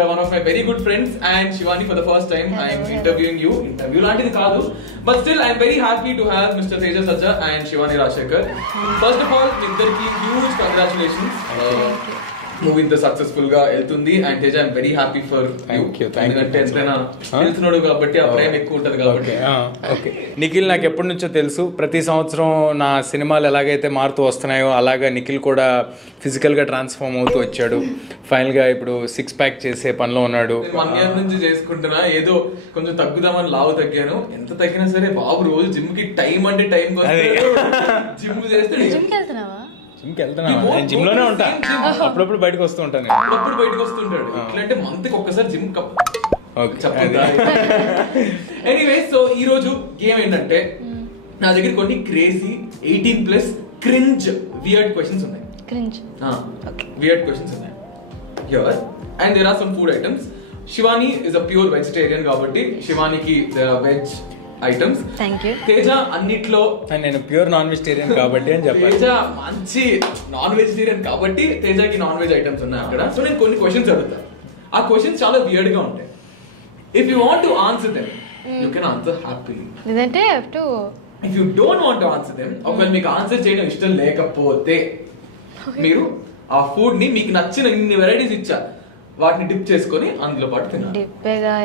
One of my very good friends and Shivani for the first time I am interviewing you. Interview లాంటిది కాదు, but still I am very happy to have Mr. Teja Sajja and Shivani Rajshekhar. First of all, మీ ఇద్దరికి huge congratulations. Movie ఇంత successful గా వెళ్తుంది and Teja I am very happy for you. ఎందుకంటే ఎంతైనా తెలుసునోడు కాబట్టి ఆ ప్రేమ ఎక్కువ ఉంటది కాబట్టి. ఓకే, నిఖిల్ నాకు ఎప్పటి నుంచో తెలుసు. ప్రతి సంవత్సరం నా సినిమాలు ఎలాగైతే మారుతూ వస్తున్నాయో అలాగా నిఖిల్ కూడా ఫిజికల్గా ట్రాన్స్ఫార్మ్ అవుతూ వచ్చాడు. ఫైనల్గా ఇప్పుడు 6 ప్యాక్ చేసే పనిలో ఉన్నాడు. 1 year నుంచి చేసుకుంటున్నా, ఏదో కొంచెం తగ్గుదామని లావు తగ్గాను. ఎంత తగ్గినా సరే బాబు రోజు జిమ్ కి టైం అంటే టైం జిమ్ చేస్తే నేను జిమ్ లోనే ఉంటా, అప్పుడప్పుడు బయటకు వస్తూ ఉంటాను. అప్పుడప్పుడు బయటకు వస్తుంటాడు. ఇట్లాంటే మంత్ కి ఒక్కసారి జిమ్ ఎనీవే, సో ఈ రోజు గేమ్ ఏంటంటే నా దగ్గర కొన్ని క్రేజీ 18+ క్రింజ్ వియర్డ్ క్వశ్చన్స్ ఉన్నాయి. Weird questions in there. Here, and there are some food items. Shivani is a pure vegetarian కాబట్టి Shivani ki there are veg items. Thank you. Teja అన్నిట్లో నేను ప్యూర్ నాన్ వెజిటేరియన్ కాబట్టి అని చెప్పాలి. Teja మంచి non vegetarian కాబట్టి Teja కి non veg items ఉన్నాయి అక్కడ. సో నేను కొన్ని క్వశ్చన్స్ అడుగుతా. ఆ క్వశ్చన్స్ చాలా వియర్డ్ గా ఉంటాయి. If you want to answer them, you can answer happily. లేదంటే have to. If you don't want to answer them, ఒకవేళ మీకు ఆన్సర్ చేయడం ఇష్టం లేకపోతే మీరు ఆ ఫుడ్ ని మీకు నచ్చిన ఇన్ని వెరైటీస్ ఇచ్చా వాటిని డిప్ చేసుకొని అందులో పాటు తినాలి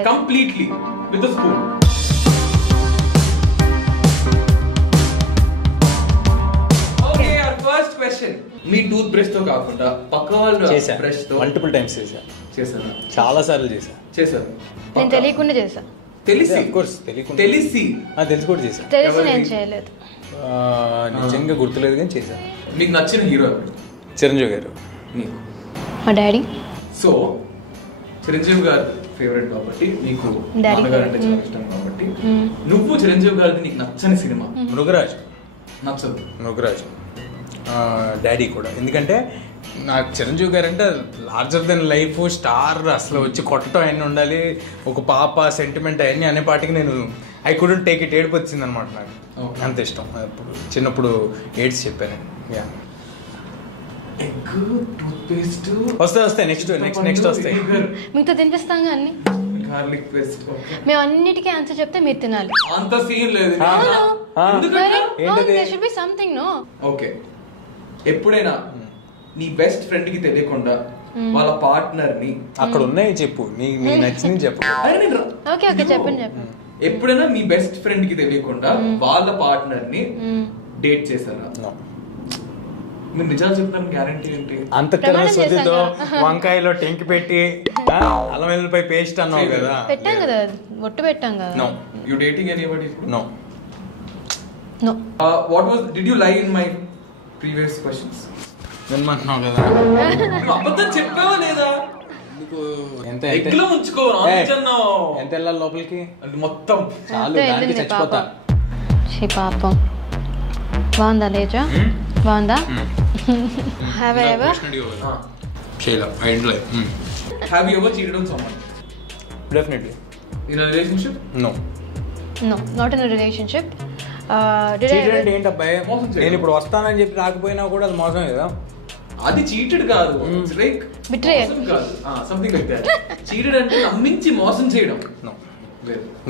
completely with spoon. Okay, our first question. మీ టూత్ బ్రష్ తో కాకుండా పక్క వాళ్ళ బ్రష్ తో మల్టిపుల్ టైమ్స్ చేశాను, చాలా సార్లు చేశాను. నేను తెలియకుండా చేశా. తెలిసి తెలిసి కూడా చేశాను. తెలిసి నేను చేయలేదు, నిజంగా గుర్తులేదు కానీ చేశాను. మీకు నచ్చిన హీరో చిరంజీవి గారు. మా డాడీ. సో చిరంజీవి గారు ఫేవరెట్ కాబట్టి నీకు నాన్నగారు అంటే చాలా ఇష్టం కాబట్టి నువ్వు చిరంజీవి గారిది నీకు నచ్చని సినిమా? మృగరాజ్. నచ్చదు మృగరాజ్. డాడీ కూడా, ఎందుకంటే నాకు చిరంజీవి గారు అంటే లార్జర్ దెన్ లైఫ్ స్టార్. అసలు వచ్చి కొట్టడం అవన్నీ ఉండాలి, ఒక పాప సెంటిమెంట్ అవన్నీ అనే పాటికి నేను ఐ కుడెంట్ టేక్ ఇట్. ఏడుపు వచ్చింది అనమాట నాకు, అంత ఇష్టం. అప్పుడు చిన్నప్పుడు ఏడ్స్ చెప్పాను. వస్తాయి నెక్స్ట్ వస్తాయి. మీతో తినిపిస్తాం అన్ని. మేము అన్నిటికీ ఆన్సర్ చెప్తే మీరు తినాలి. అంత సీన్ లేదు. ఓకే, ఎప్పుడైనా నీ బెస్ట్ ఫ్రెండ్ కి తెలియకుండా వాళ్ళ పార్ట్నర్ ని అక్కడ ఉన్నాయి చెప్పు, నీ నచ్చింది చెప్పు. చెప్పండి. ఎప్పుడైనా మీ బెస్ట్ ఫ్రెండ్ కి తెలియకుండా వాళ్ళ పార్ట్నర్ ని డేట్ చేశారా? మీరు నిజాలు చెప్తాను గ్యారంటీ ఏంటి? అంతకన్నా శుద్ధితో వంకాయలో టెంకి పెట్టి అల్లం వెల్లుల్లిపై పేస్ట్ అన్నావు కదా, పెట్టాం కదా, ఒట్టు పెట్టాం కదా. No, you dating anybody? No. What was did you lie in my previous questions? వినమంటున్నావు కదా, అబద్ధం చెప్పావా లేదా? ఎంత ఎగ్లో ఉంచుకో. ఎంత వెళ్ళాలి లోపలికి? మొత్తం చాలు, దానికి చచ్చిపోతా. పాపం. బాగుందా లేజా? బాగుందా? Have you ever cheated on someone? Definitely. In a relationship? No, not in a relationship. Cheated ఏంటి అబ్బాయి? నేను ఇప్పుడు వస్తానని చెప్పి రాకపోయినా కూడా అది మోసం కదా. అది చీటెడ్ కాదు, లైక్ betrayal కాదు, సంథింగ్ లైక్ దట్. చీటెడ్ అంటే నమ్మించి మోసం చేయడం. No,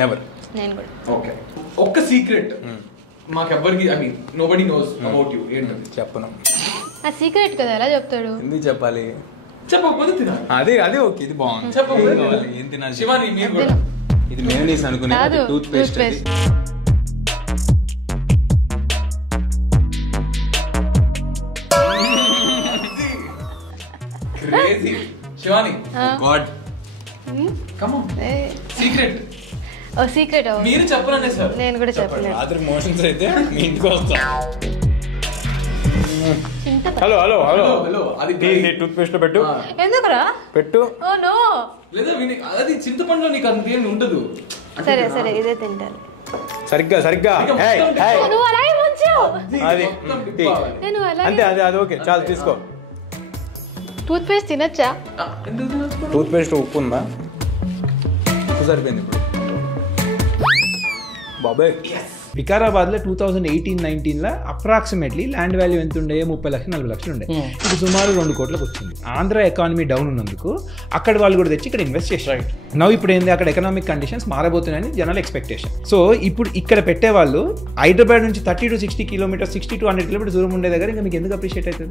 never. నేను కూడా. ఓకే, ఒక్క సీక్రెట్ మాకెవ్వరికి, I mean nobody knows about you. ఏంటది? చెప్పను. ఆ సీక్రెట్ కదా, ఎలా చెప్తాడు? ఎందుకు చెప్పాలి? చెప్పకపోతే తినాలి. అదే ఓకే, ఇది బాగుంది. చెప్పకపోతే ఏం తినాలి? శివాని మీరు కూడా. ఇది మేయోనీస్ అనుకునేది, tooth paste. Crazy. Shivani, god come on, secret. ఓ సీక్రెట్. మీరు చెప్పలనే సార్. నేను కూడా చెప్పలేదు. రాత్రి మోషన్స్ అయితే మీ ఇంటికి వస్తా. హలో అది టూత్ పేస్ట్ లో పెట్టు. ఎందుకురా పెట్టు. ఓ నో, లేదా అది చింతపండులో నీకు అంతేం ఉండదు. సరే ఇదే తింటాను. సరిగ్గా నువ్వు అలాగే ముంచావు. అంతే, అది ఓకే, చాలు తీసుకో. టూత్ పేస్ట్ తినచ్చా? టూత్ పేస్ట్ ఉప్పు ఉందా? ఉప్పు సరిపోయింది ఇప్పుడు. బాబాయ్ వికారాబాద్లో 2018-19లో అప్రాక్సిమేట్లీ ల్యాండ్ వాల్యూ ఎంత ఉండే 30 లక్షలు 40 లక్షలు ఉండే, ఇది సుమారు 2 కోట్లకు వచ్చింది. ఆంధ్ర ఎకానమీ డౌన్ ఉన్నందుకు అక్కడ వాళ్ళు కూడా తెచ్చి ఇక్కడ ఇన్వెస్ట్ చేశారు. నవ్వు ఇప్పుడు ఏంది, అక్కడ ఎకనామిక్ కండిషన్స్ మారబోతున్నాయని జనాల ఎక్స్పెక్టేషన్. సో ఇప్పుడు ఇక్కడ పెట్టే వాళ్ళు హైదరాబాద్ నుంచి 30 to 60 కిలోమీటర్స్ 60 to 100 కిలోమీటర్స్ దూరం ఉండే దగ్గర ఇంకా మీకు ఎందుకు అప్రిషియేట్ అవుతుంది?